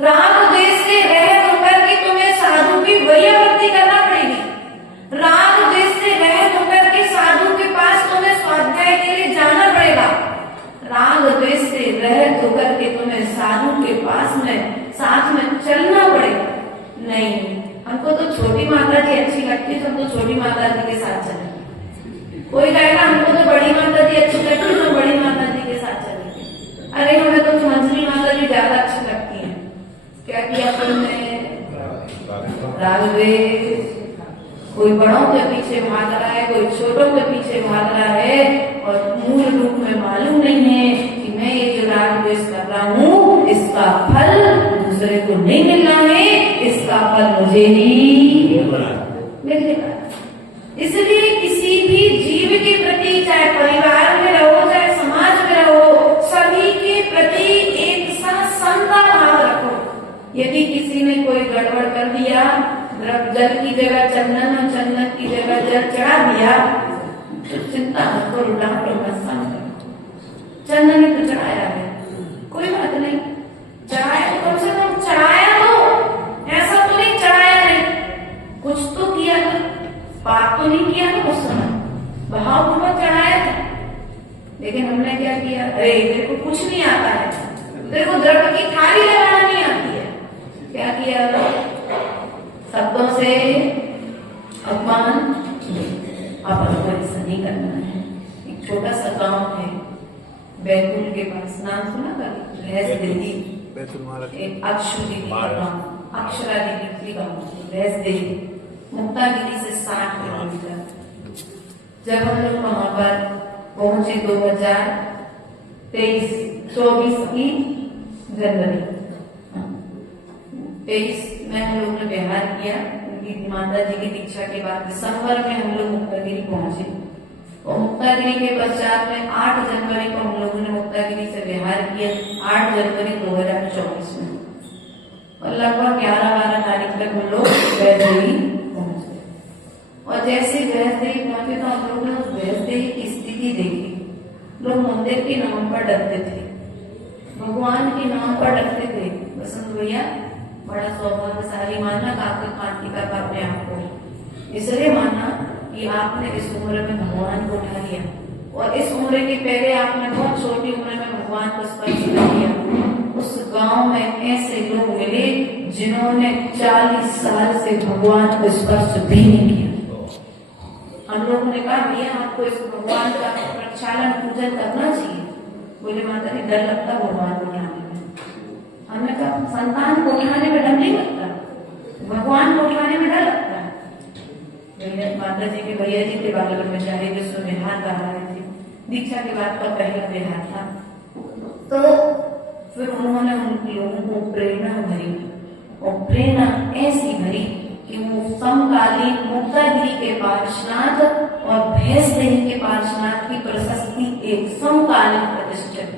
राग द्वेष से रहित होकर के तुम्हें साधु की वैयावृत्ति करना पड़ेगी, राग द्वेष से रहित होकर के साधु के पास तुम्हें स्वाध्याय के लिए जाना पड़ेगा, राग द्वेष से रहित होकर के तुम्हें साधु के पास में साथ में चलना पड़ेगा। नहीं, हमको तो छोटी माता जी अच्छी लगती है, हम तो छोटी माता जी के साथ चले। कोई कहेगा हमको तो बड़ी माता जी अच्छी लगती है, तो बड़ी माता जी के साथ चलेंगे। अरे हमें तो मंझली माता जी ज्यादा अच्छी लगती है। क्या किया तुमने, राग द्वेष, कोई बड़ों के पीछे भाग रहा है, कोई छोटों के पीछे भाग रहा है और मूल रूप में मालूम नहीं है कि मैं ये जो राग द्वेष कर रहा हूँ इसका फल दूसरे को नहीं मिलना है, इसका फल मुझे ही मिलेगा। इसलिए किसी भी जीव के प्रति, चाहे परिवार में रहो चाहे समाज में रहो, सभी के प्रति एक सा समता भाव रखो। यदि किसी ने कोई गड़बड़ कर दिया, जल की जगह चंदन और चंदन की जगह जल चढ़ा दिया तो चिंता मत करो, डांटो मत, चंदन ने तो चढ़ाया है, कोई बात नहीं, चढ़ाया तो कम से कम चढ़ाया तो पाप तो नहीं किया ना उस समय, भावपूर्वक चढ़ाया था, लेकिन हमने क्या किया, अरे तेरे को कुछ नहीं आता है, तेरे को द्रव्य की थाली लगाना नहीं आती है, क्या किया, शब्दों से अपमान, अपन को ऐसा नहीं करना है। एक छोटा सा गांव है बैतूल के पास, नाम सुना कभी, रहस दिल्ली, एक अक्षु दीदी का गाँव, अक्षरा दीदी का गाँव, रहस दिल्ली, मुक्तागिरी से 60 किलोमीटर। जब हम लोग वहां पर पहुंचे 2024 की जनवरी 23 में हम लोग ने व्यवहार किया, उनकी माता जी की दीक्षा के बाद दिसंबर में हम लोग मुक्तागिरी पहुंचे, और मुक्तागिरी के पश्चात में 8 जनवरी को हम लोगों ने मुक्तागिरी से व्यवहार किया, 8 जनवरी 2024 में, और लगभग 11-12 तारीख तक हम लोग वैदेही पहुंचे। और जैसे वैदेही पहुंचे तो हम लोग ने उस वैदेही की स्थिति देखी, लोग मंदिर के नाम पर डरते थे, भगवान के नाम पर डरते थे। बसंत भैया बड़ा सौभाग्यशाली माना काका कार्तिका का अपने आप को, इसलिए माना कि आपने इस उम्र में भगवान को उठा लिया, और इस उम्र के पहले आपने बहुत छोटी उम्र में भगवान को स्पर्श कर लिया। उस गांव में ऐसे लोग मिले जिन्होंने 40 साल से भगवान को स्पर्श भी नहीं किया। हम लोगों ने कहा भैया आपको इस भगवान का प्रक्षालन पूजन करना चाहिए, बोले माता जी डर लगता भगवान को उठाने में। हमने कहा संतान को उठाने में डर नहीं लगता, भगवान को उठाने में डर लगता है। माता जी के भैया जी के बालक में चाहे विश्व में हाथ आ रहे थे, दीक्षा के बाद का पहला विहार था, तो फिर उन्होंने उन लोगों को प्रेरणा भरी, और प्रेरणा ऐसी भरी कि वो समकालीन मुक्तागिरी के पार्श्वनाथ और भैंसदेही के पार्श्वनाथ की प्रशस्ति एक समकालीन प्रतिष्ठित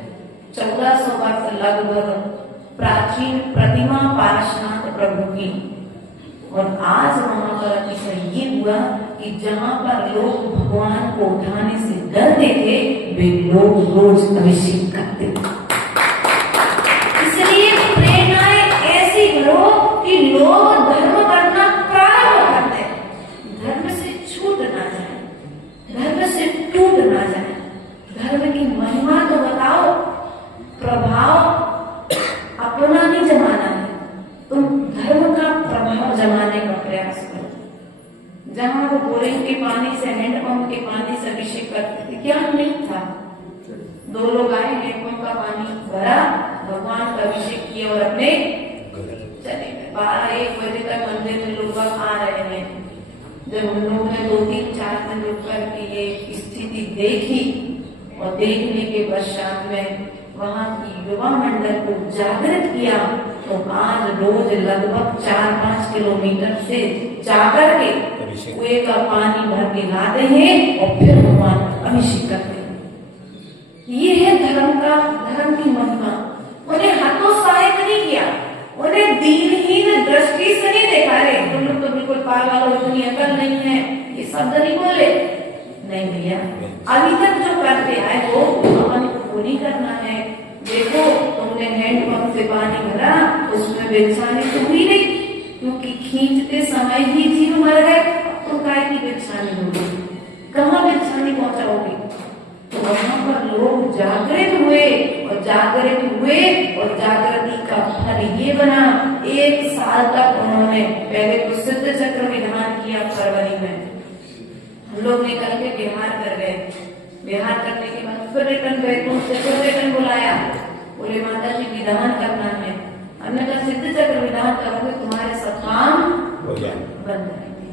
1400 वर्ष लगभग प्राचीन प्रतिमा पार्श्वनाथ प्रभु की। और आज वहां पर अतिशय ये हुआ कि जहां पर लोग भगवान को उठाने से डरते थे, वे लोग रोज अभिषेक करते थे। इसलिए प्रेरणाएं ऐसी करो कि लोग धर्म करना प्रारंभ करते, धर्म से छूट ना जाए, धर्म से टूट ना जाए, धर्म की महिमा तो बताओ, प्रभाव अपना नहीं जमाना है, तुम धर्म का प्रभाव जमाने का प्रयास करो। जहां वो बोरिंग के पानी से, हैंडपंप के पानी से अभिषेक करते थे, क्या नहीं था, 2 लोग आए, हैंडपंप का पानी भरा, भगवान का अभिषेक किया और अपने चले गए। 12-1 बजे तक मंदिर में लोग आ रहे हैं। जब हम लोगों ने 2-3-4 दिन रुक करके ये स्थिति देखी, और देखने के पश्चात में वहां की युवा मंडल को जागृत किया, तो आज रोज लगभग 4-5 किलोमीटर से जाकर के कुएं का पानी भर के लाते हैं और फिर भगवान अभिषेक करते हैं। ये है धर्म की महिमा। उन्हें हतोत्साहित नहीं किया, उन्हें दीनहीन दृष्टि से नहीं देखा, रे तुम लोग तो बिल्कुल पागल हो, इतनी अकल नहीं है, ये शब्द नहीं बोले, नहीं भैया, अभी तक जो करते आए वो अपन को नहीं करना है। देखो तुमने हैंडपंप से पानी भरा, उसमें बेचारी तो हुई नहीं, क्योंकि खींचते समय ही जीव मर गए, तो काय की बेचारी होगी, कहाँ बेचारी पहुंचाओगे। तो वहां पर लोग जागृत हुए, और जागृति का फल ये बना, 1 साल तक उन्होंने पहले तो सिद्ध चक्र विधान किया फरवरी में, हम लोग निकल के बिहार कर गए, बिहार करने के बाद फिर रिटर्न गए, तो फिर रिटर्न बुलाया, बोले माता जी विधान करना है। हमने कहा सिद्ध चक्र विधान करोगे तुम्हारे सब काम बन जाएंगे।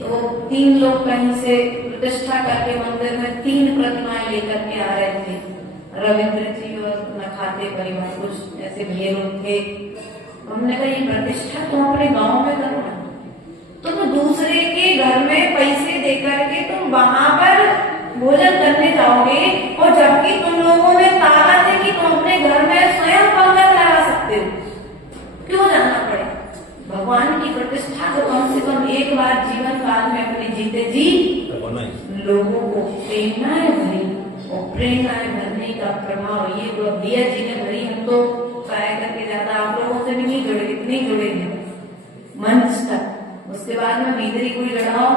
तो 3 लोग कहीं से प्रतिष्ठा करके मंदिर में 3 प्रतिमाएं लेकर के आ रहे थे, रविंद्र जी और नखाते परिवार, कुछ ऐसे भैया लोग थे। हमने कहा ये प्रतिष्ठा तुम अपने गाँव में करो ना, तुम दूसरे के घर में पैसे देकर के तुम वहां पर भोजन करने जाओगे, और जबकि तुम लोगों में ताकत है कि तुम अपने घर में स्वयं पंगत लगा सकते हो, क्यों जाना पड़े। भगवान की प्रतिष्ठा को कम से कम एक बार जीवन काल में अपने जीते जी लोगों को प्रेरणाएं भरी, और प्रेरणाएं भरने का प्रभाव ये तो दिया जी ने भरी। हम तो ट्राई करके ज्यादा आप लोगों से भी नहीं जुड़े, इतने जुड़े हैं मंच तक। उसके बाद में भीतरी कोई लड़ाओ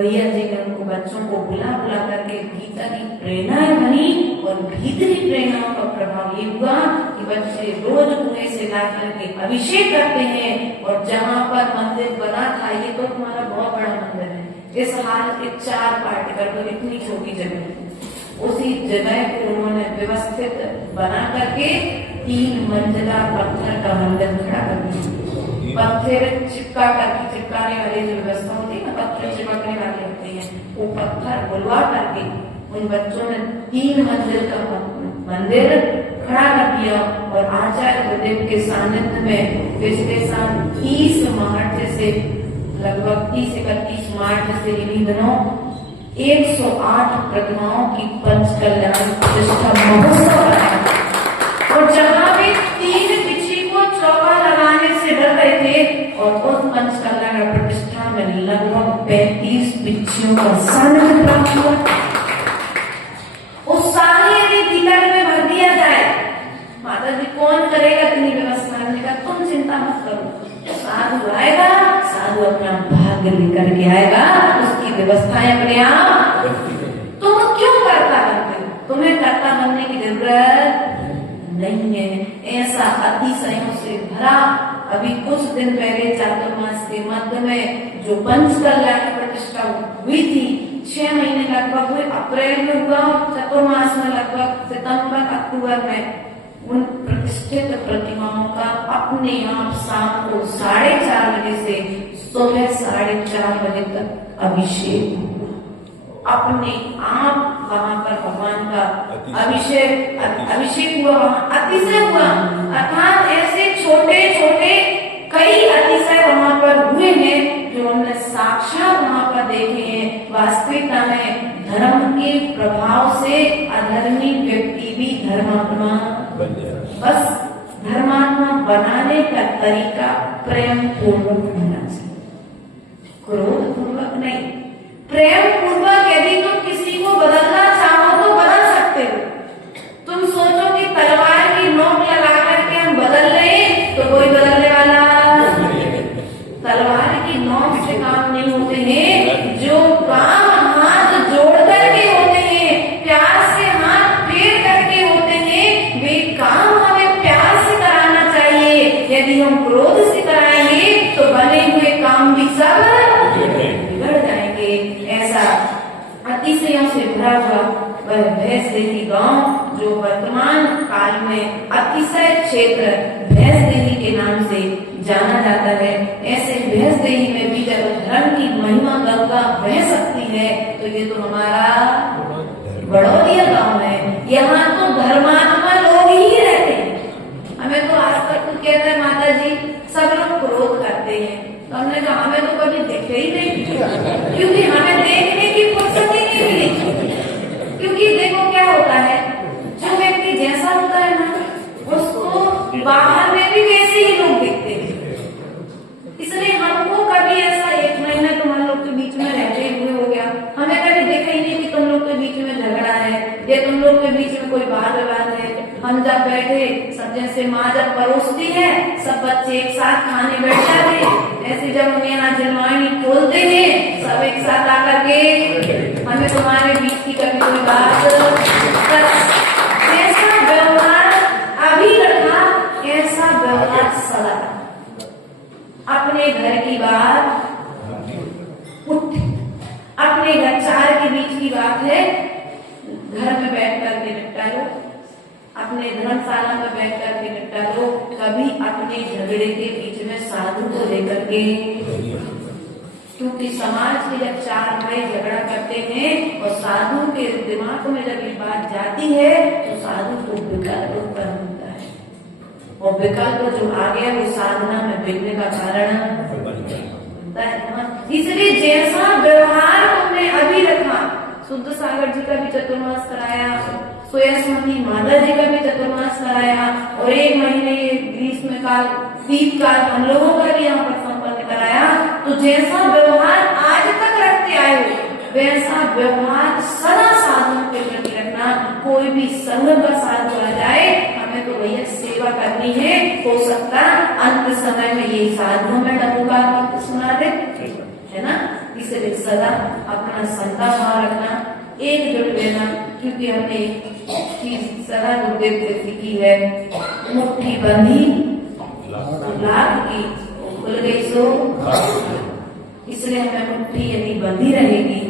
भैया जी ने उनको बच्चों को बुला बुला करके गीता की प्रेरणाएं बनी और भीतरी प्रेरणाओं का प्रभाव ये हुआ कि बच्चे रोज कुएं से ला करके अभिषेक करते हैं। और जहाँ पर मंदिर बना था, ये तो तुम्हारा बहुत बड़ा मंदिर है, इस हाल के 4 पार्ट कर दो, इतनी छोटी जगह, उसी जगह को उन्होंने व्यवस्थित बना करके 3 मंजिला पत्थर का मंदिर खड़ा कर दिया। पत्थर चिपकाने वाली जो व्यवस्था होती है ना, पत्थर चिपकने वाले होते हैं, वो पत्थर बुलवा करके उन बच्चों ने 3 मंजिल का मंदिर खड़ा कर दिया। और आचार्य गुरुदेव के सानिध्य में पिछले साल 30 मार्च से लगभग 30-31 मार्च से इन्हीं दिनों 108 प्रतिमाओं की पंचकल्याण प्रतिष्ठा महोत्सव। और जहाँ भी 3 बिच्छी को चौका लगाने से डर रहे थे, और उस पंचकल्याण प्रतिष्ठा में लगभग 35 बिच्छियों का सानिध्य प्राप्त हुआ। उस साल यदि दीकर में भर दिया जाए, माता जी कौन करेगा इतनी व्यवस्था? तुम चिंता मत करो, साधु आएगा, साधु अपना भाग्य लेकर के आएगा, उसकी व्यवस्थाएं अपने आप। तुम क्यों करता बनते हो? तुम्हें करता बनने की जरूरत नहीं है। ऐसा अतिशयों से भरा, अभी कुछ दिन पहले चातुर्मास के मध्य में जो पंचकल्याण प्रतिष्ठा हुई थी, 6 महीने लगभग हुए, अप्रैल में हुआ, चतुर्मास में लगभग सितंबर अक्टूबर में उन प्रतिष्ठित प्रतिमाओं का अपने आप शाम को 4:30 बजे से सुबह 4:30 बजे तक अभिषेक हुआ। अपने आप वहां पर भगवान का अभिषेक हुआ, वहां अतिशय हुआ। अर्थात ऐसे छोटे छोटे कई अतिशय वहां पर हुए हैं जो हमने साक्षात वहां पर देखे हैं। वास्तविकता में धर्म के प्रभाव से अधर्मी व्यक्ति भी धर्मात्मा बस धर्मात्मा बनाने का तरीका प्रेम पूर्वक होना चाहिए, क्रोध पूर्वक नहीं। प्रेम पूर्वक यदि तुम किसी को बदलना चाहो तो बदल सकते हो। तुम सोचो कि तलवार की नोक लगा करके हम बदल रहे तो कोई बदलने वाला, तलवार की नोक से काम नहीं होते हैं। जो काम हाथ जोड़ करके होते हैं, प्यार से हाथ फेर करके होते हैं, वे काम हमें प्यार से कराना चाहिए। यदि हम क्रोध से कराएंगे तो बने हुए काम भी सब बिगड़ जाएंगे। ऐसा अतिशयों से भरा हुआ वह भैंसदेही गांव जो वर्तमान काल में अतिशय क्षेत्र भैंसदेही के नाम से जाना जाता है। ऐसे भैंसदेही में भी जब धर्म की महिमा गंगा बह सकती है तो ये तो हमारा बड़ौदिया गांव है। यहाँ तो धर्मात्मा लोग ही रहते हैं। हमें तो आज तक तो कहते हैं माता जी सब लोग क्रोध करते हैं, तो हमने कहा हमें तो कभी देखे ही नहीं, क्योंकि हमें देखने की फुर्सत ही नहीं मिली। क्योंकि देखो क्या होता है, जो व्यक्ति जैसा होता है ना, उसको बाहर में भी वैसे ही लोग देखते हैं। इसलिए हमको कभी ऐसा 1 महीना तुम लोग के बीच में रहते हुए हो गया, हमें कभी देखा ही नहीं कि तुम लोग के बीच में झगड़ा है या तुम लोग के बीच में कोई वाद विवाद है। हम जब बैठे सब, जैसे माँ जब परोसती है, सब बच्चे एक साथ खाने बैठ जाते, ऐसे जब हम यहाँ जलवानी खोलते हैं सब एक साथ आकर के हमें तुम्हारे बीच की कभी कोई बात, ऐसा व्यवहार अभी रखा, ऐसा व्यवहार सदा। अपने घर की बात उठ, अपने घर 4 के बीच की बात है, घर में बैठ करके निपटा लो, अपने धर्मशाला में बैठ करके निपटा लो। कभी अपने झगड़े के बीच में साधु को लेकर के, क्योंकि समाज के जब 4 भाई झगड़ा करते हैं और साधु के दिमाग में जब ये बात जाती है तो साधु को विकल्प उत्पन्न होता है, और विकल्प जो आ गया वो साधना में बिगड़ने का कारण बनता है। इसलिए जैसा व्यवहार तुमने अभी रखा, शुद्ध सागर जी का भी चतुर्मास कराया, सोयासमती माता जी का भी चतुर्मास कराया, और 1 महीने ग्रीष्म काल शीतकाल हम लोगों का भी यहाँ पर संपन्न कराया। तो जैसा व्यवहार आज तक रखते आए हो, वैसा व्यवहार सदा साधुओं के प्रति रखना। कोई भी संघ का साधु आ जाए, हमें तो भैया सेवा करनी है, हो सकता अंत समय में ये साधुओं में डबूकार सुना दे, है ना। इसलिए सदा अपना समता भाव रखना, एकजुट रहना, क्योंकि हमने चीज सदा गुरुदेव से सीखी है, मुट्ठी बंधी लाख की खुल गई सो। इसलिए हमें मुट्ठी यदि बंधी रहेगी,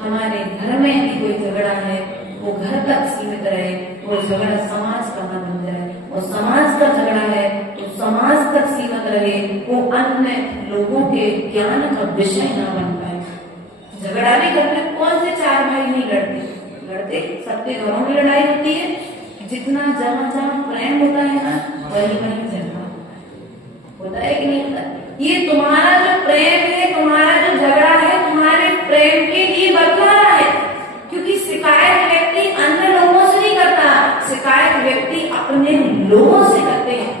हमारे घर में यदि कोई झगड़ा है वो घर तक सीमित रहे, वो झगड़ा समाज का न बन जाए, वो समाज का झगड़ा है तो समाज तक सीमित रहे, वो अन्य लोगों के ज्ञान का विषय न बन पाए। झगड़ा भी घर में कौन से चार भाई नहीं लड़ते, सबके घरों में लड़ाई होती है। जितना जहां जहां प्रेम होता है ना, वही वही झगड़ा होता है कि नहीं होता? ये तुम्हारा जो प्रेम है, तुम्हारा जो झगड़ा है, तुम्हारे प्रेम के लिए बदला रहा है, क्योंकि शिकायत व्यक्ति अन्य लोगों से नहीं करता, शिकायत व्यक्ति अपने लोगों से करते हैं।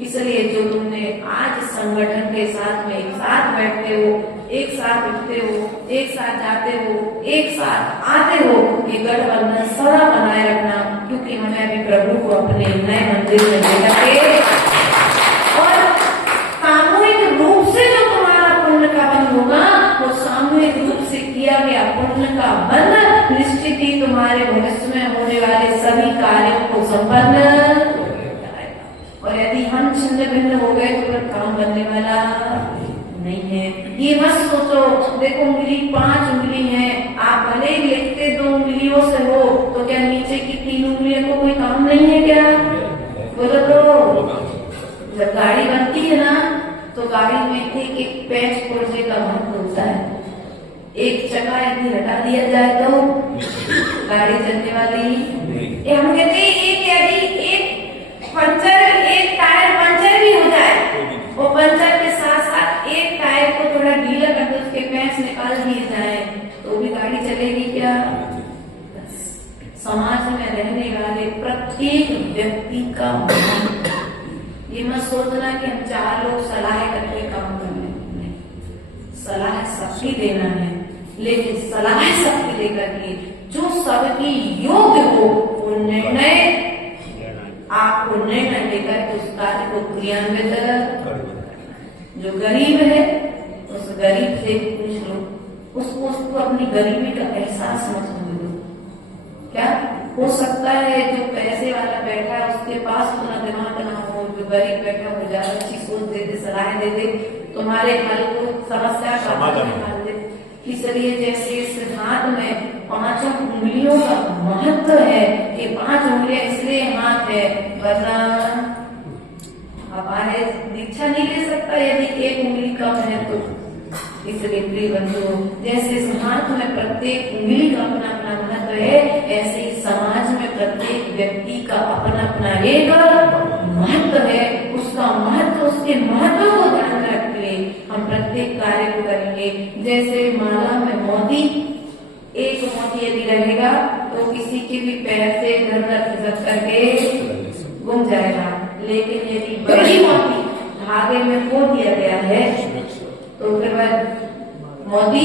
इसलिए जो तुमने आज संगठन के साथ में एक साथ बैठते हो, एक साथ उठते हो, एक साथ जाते हो, एक साथ आते हो, ये गठबंधन सदा बनाए रखना, क्योंकि हमें अभी प्रभु को अपने नए मंदिर में लेकर और सामूहिक रूप से जो तुम्हारा पुण्य का बंध होगा, वो सामूहिक रूप से किया गया पुण्य का बंध निश्चित ही तुम्हारे भविष्य में होने वाले सभी कार्यों को संपन्न। और यदि हम छिन्न भिन्न हो गए तो फिर काम बनने वाला नहीं है। ये मत सोचो, देखो उंगली 5 उंगली है, आप भले ही लिखते 2 उंगलियों से हो, तो क्या नीचे की 3 उंगलियों को कोई काम नहीं है क्या? बोलो तो। जब गाड़ी बनती है ना, तो गाड़ी में एक एक पैच पुर्जे का महत्व होता है। एक चक्का यदि हटा दिया जाए तो गाड़ी चलने वाली। हम कहते हैं एक पंचर, एक टायर पंचर भी हो जाए, वो पंचर के साथ साथ एक टायर को थोड़ा ढीला करके उसके पैच निकाल दिए जाए तो भी गाड़ी चलेगी क्या? समाज में रहने वाले प्रत्येक व्यक्ति का, ये मत सोचना कि हम 4 लोग सलाह करके काम कर रहे हैं। सलाह सबकी देना है, लेकिन सलाह सबकी देकर के जो सबकी योग्य हो वो निर्णय, आपको निर्णय लेकर उस कार्य को क्रियान्वित। जो गरीब है उस गरीब से पूछ लो, उसको अपनी गरीबी का एहसास मत होने दो। क्या हो सकता है जो पैसे वाला बैठा है उसके पास उतना दिमाग ना हो, जो गरीब बैठा हो ज्यादा अच्छी सोच दे दे, सलाह दे दे, तुम्हारे हल को समस्या का हल दे। इसलिए जैसे सिद्धांत में 5 उंगलियों का महत्व है, ये 5 उंगलियां इसलिए हाथ है, वरना हमारे दीक्षा नहीं ले सकता यदि 1 उंगली कम है तो। इसलिए प्रिय बंधुओं, जैसे सिद्धांत में प्रत्येक उंगली का अपना अपना महत्व है, ऐसे ही समाज में प्रत्येक व्यक्ति का अपना अपना एक महत्व है। उसका महत्व, उसके महत्व को ध्यान में रखते हुए हम प्रत्येक कार्य को करेंगे। जैसे माला में मोती, एक मोती यदि रहेगा तो किसी के भी पैर से इधर खिसक करके गुम जाएगा, लेकिन यदि बड़ी मोती धागे में खो दिया गया है तो फिर वह मोती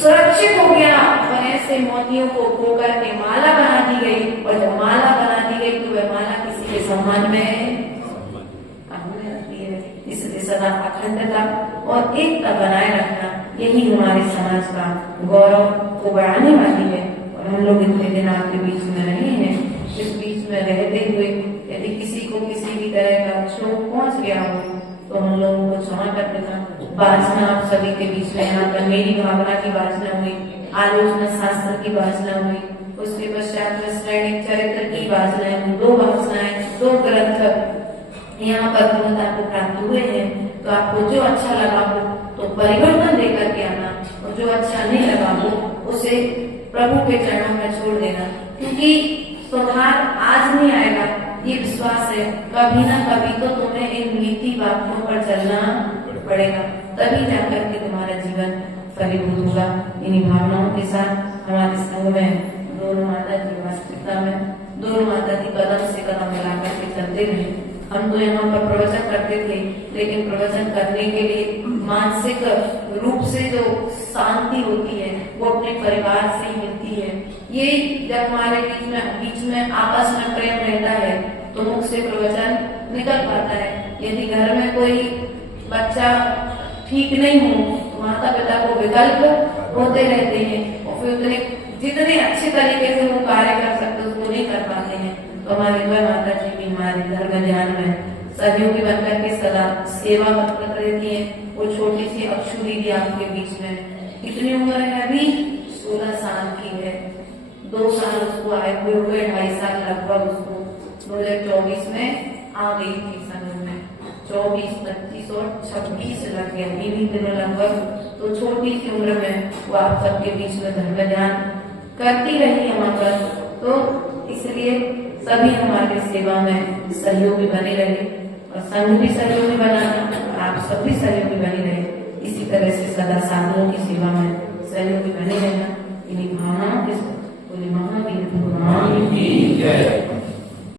सुरक्षित हो गया। और ऐसे मोतियों को खो करके माला बना दी गई, और जब माला बना दी गई तो वह माला किसी के सम्मान में रहती है। इसलिए सदा अखंडता और एकता बनाए रखना, यही हमारे समाज का गौरव को बढ़ाने वाली है। और हम लोग इतने दिन आपके बीच में रहे हैं, इस बीच में रहते हुए यदि किसी को किसी भी तरह का शोक पहुंच गया हो तो हम लोगों को क्षमा कर देना। वासना आप सभी के बीच में यहाँ पर मेरी भावना की वासना हुई, आलोचना शास्त्र की वासना हुई, उसके पश्चात में श्रेणिक चरित्र की वासनाएं, 2 वासनाएं, 2 ग्रंथ यहाँ पर पूर्णता को प्राप्त हुए हैं। तो आपको जो अच्छा लगा हो तो परिवर्तन लेकर के आना, और जो अच्छा नहीं लगा हो उसे प्रभु के चरणों में छोड़ देना, क्योंकि सुधार आज नहीं आएगा, ये विश्वास है कभी ना कभी तो तुम्हें इन नीति वाक्यों पर चलना पड़ेगा, तभी जाकर के तुम्हारा जीवन फलीभूत होगा। इन्हीं भावनाओं के साथ हमारे संघ में दोनों माता की वास्तविकता में दोनों माता की कदम से कदम मिलाकर के चलते रहे। हम तो यहाँ पर प्रवचन करते थे, लेकिन प्रवचन करने के लिए मानसिक रूप से जो शांति होती है वो अपने परिवार से ही मिलती है। ये जब हमारे बीच में आपस में प्रेम रहता है तो मुख से प्रवचन निकल पाता है। यदि घर में कोई बच्चा ठीक नहीं हो तो माता माता पिता को विकल्प होते रहते हैं और फिर उतने जितने अच्छे तरीके से वो कार्य कर सकते उसको नहीं कर पाते हैं। तो हमारे माता जी भी हमारे धर्म ज्ञान में सहयोगी बनकर के सदा सेवा तत्पर रहती है। वो छोटी सी अक्षु दीदी आपके बीच में कितनी उम्र है अभी? 16 साल की है। 2 साल उसको आए हुए 2.5 साल लगभग उसको 2024 में आ गई थी संघ में। 24, 25 और 26 लग गया इन्हीं दिनों लगभग। तो छोटी सी उम्र में वो आप सबके बीच में धर्म ज्ञान करती रही यहाँ पर। तो इसलिए सभी हमारे सेवा में सहयोगी बने रहे और संघ भी सहयोगी बनाना, आप सब भी सहयोगी बने रहे। इसी तरह से सदा साधुओं की सेवा में सहयोगी बने रहना, इन्हीं भावनाओं के साथ बोले महावीर भगवान की जय।